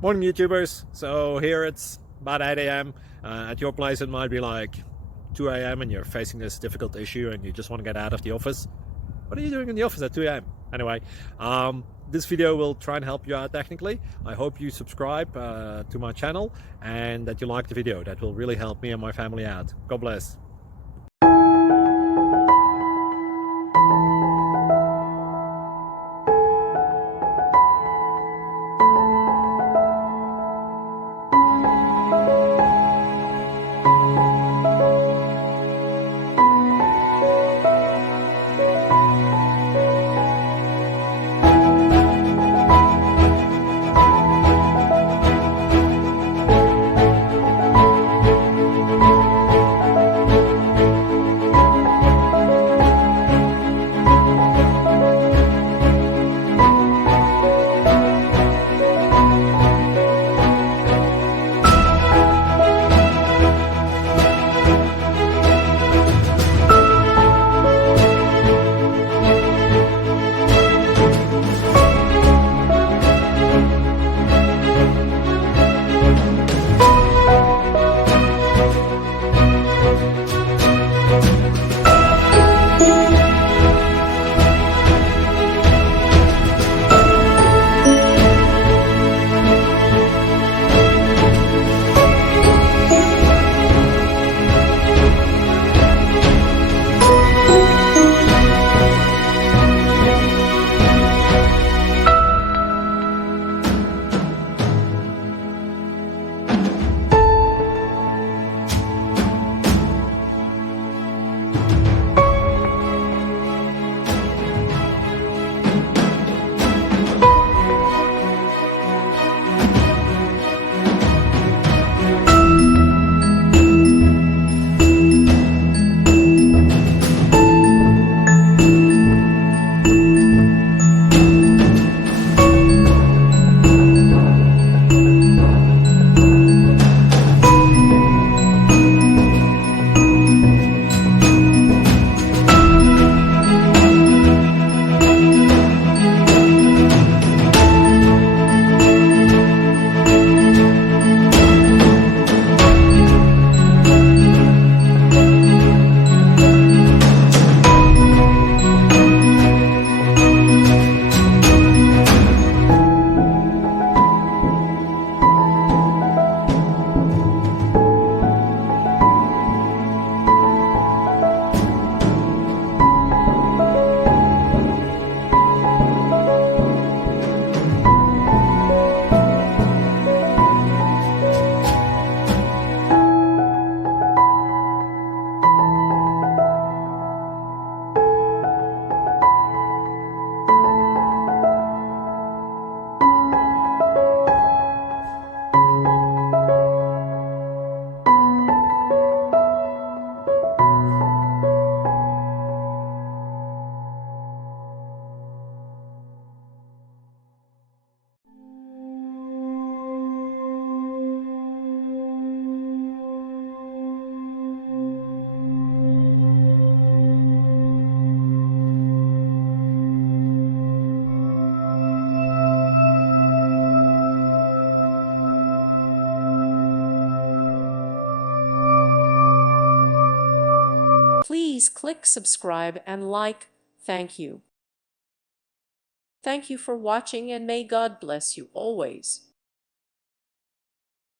Morning, YouTubers. So here it's about 8 a.m. At your place, it might be like 2 a.m. and you're facing this difficult issue and you just want to get out of the office. What are you doing in the office at 2 a.m.? Anyway, this video will try and help you out technically. I hope you subscribe to my channel and that you like the video. That will really help me and my family out. God bless. Please click subscribe and like. Thank you. Thank you for watching and may God bless you always.